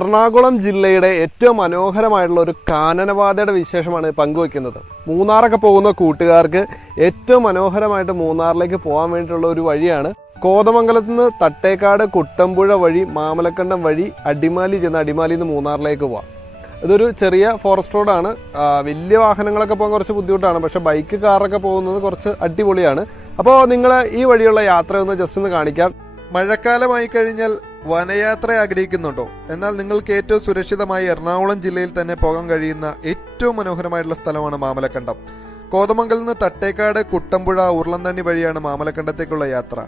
എറണാകുളം ജില്ലയുടെ ഏറ്റവും മനോഹരമായിട്ടുള്ള ഒരു കാനനപാതയുടെ വിശേഷമാണ് പങ്കുവയ്ക്കുന്നത്. മൂന്നാറൊക്കെ പോകുന്ന കൂട്ടുകാർക്ക് ഏറ്റവും മനോഹരമായിട്ട് മൂന്നാറിലേക്ക് പോകാൻ വേണ്ടിയിട്ടുള്ള ഒരു വഴിയാണ്. കോതമംഗലത്ത് നിന്ന് തട്ടേക്കാട് കുട്ടമ്പുഴ വഴി മാമലക്കണ്ടം വഴി അടിമാലി ചെന്ന് അടിമാലിയിൽ നിന്ന് മൂന്നാറിലേക്ക് പോവാം. ഇതൊരു ചെറിയ ഫോറസ്റ്റ് റോഡാണ്. വലിയ വാഹനങ്ങളൊക്കെ പോകാൻ കുറച്ച് ബുദ്ധിമുട്ടാണ്, പക്ഷെ ബൈക്ക് കാറൊക്കെ പോകുന്നത് കുറച്ച് അടിപൊളിയാണ്. അപ്പോൾ നിങ്ങൾ ഈ വഴിയുള്ള യാത്ര ഒന്ന് ജസ്റ്റ് ഒന്ന് കാണിക്കാം. മഴക്കാലമായി കഴിഞ്ഞാൽ വനയാത്ര ആഗ്രഹിക്കുന്നുണ്ടോ? എന്നാൽ നിങ്ങൾക്ക് ഏറ്റവും സുരക്ഷിതമായി എറണാകുളം ജില്ലയിൽ തന്നെ പോകാൻ കഴിയുന്ന ഏറ്റവും മനോഹരമായിട്ടുള്ള സ്ഥലമാണ് മാമലക്കണ്ടം. കോതമംഗലിൽ നിന്ന് തട്ടേക്കാട് കുട്ടമ്പുഴ ഉരുളന്തണ്ണി വഴിയാണ് മാമലക്കണ്ടത്തേക്കുള്ള യാത്ര.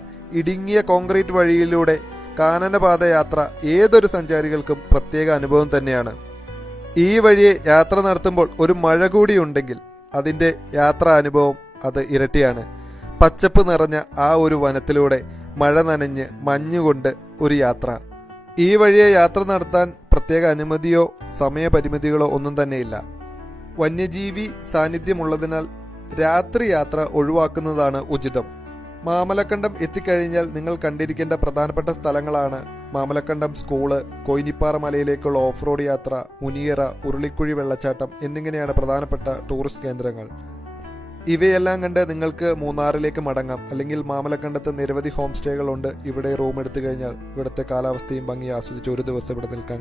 ഇടുങ്ങിയ കോൺക്രീറ്റ് വഴിയിലൂടെ കാനനപാത യാത്ര ഏതൊരു സഞ്ചാരികൾക്കും പ്രത്യേക അനുഭവം തന്നെയാണ്. ഈ വഴിയെ യാത്ര നടത്തുമ്പോൾ ഒരു മഴ കൂടി ഉണ്ടെങ്കിൽ അതിൻ്റെ യാത്രാ അനുഭവം അത് ഇരട്ടിയാണ്. പച്ചപ്പ് നിറഞ്ഞ ആ ഒരു വനത്തിലൂടെ മഴ നനഞ്ഞ് മഞ്ഞുകൊണ്ട് ഒരു യാത്ര. ഈ വഴിയെ യാത്ര നടത്താൻ പ്രത്യേക അനുമതിയോ സമയപരിമിതികളോ ഒന്നും തന്നെയില്ല. വന്യജീവി സാന്നിധ്യമുള്ളതിനാൽ രാത്രി യാത്ര ഒഴിവാക്കുന്നതാണ് ഉചിതം. മാമലക്കണ്ടം എത്തിക്കഴിഞ്ഞാൽ നിങ്ങൾ കണ്ടിരിക്കേണ്ട പ്രധാനപ്പെട്ട സ്ഥലങ്ങളാണ് Mamalakandam school, Koinippara മലയിലേക്കുള്ള off road യാത്ര, മുനിയറ, ഉരുളിക്കുഴി വെള്ളച്ചാട്ടം എന്നിങ്ങനെയാണ് പ്രധാനപ്പെട്ട ടൂറിസ്റ്റ് കേന്ദ്രങ്ങൾ. ഇവയെല്ലാം കണ്ട് നിങ്ങൾക്ക് മൂന്നാറിലേക്ക് മടങ്ങാം. അല്ലെങ്കിൽ മാമലക്കണ്ടത്ത് നിരവധി ഹോം സ്റ്റേകളുണ്ട്. ഇവിടെ റൂം എടുത്തു കഴിഞ്ഞാൽ ഇവിടുത്തെ കാലാവസ്ഥയും ഭംഗി ആസ്വദിച്ച് ഒരു ദിവസം ഇവിടെ നിൽക്കാൻ